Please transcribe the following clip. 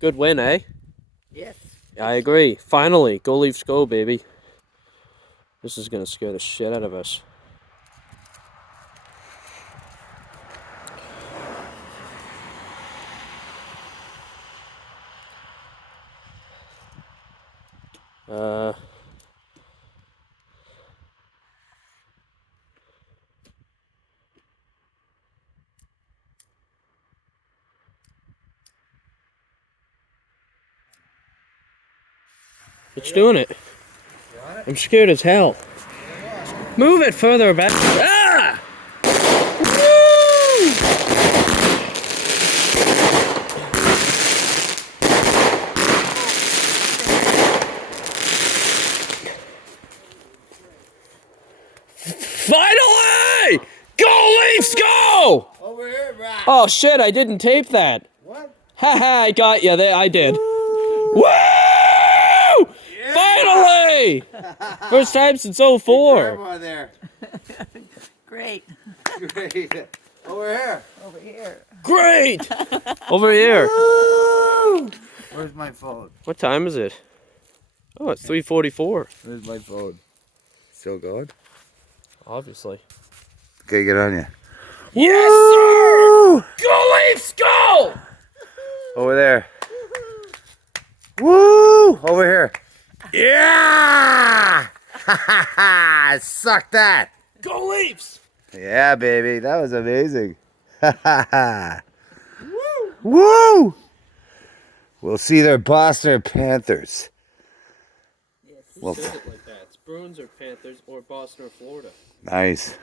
Good win, eh? Yes. I agree. Finally, go Leafs go, baby. This is going to scare the shit out of us. It's doing it. I'm scared as hell. Move it further back. Ah! Woo! Finally! Go Leafs, go! Over here, Brock. Oh shit, I didn't tape that. What? Haha, I got you. There, I did. Woo! Yeah! Finally! First time since 04. Gramma there. Great. Great. Over here. Over here. Great! Over here. Woo! Where's my phone? What time is it? Oh, it's 3:44. Where's my phone? Still going? Obviously. Okay, get on you. Yes, sir! Go Leafs, go! Over there. Woo! Over here. Yeah! Suck that. Go Leafs! Yeah, baby. That was amazing. Woo! Woo! We'll see their Boston Panthers. Who says it like that? It's Bruins or Panthers or Boston or Florida. Nice.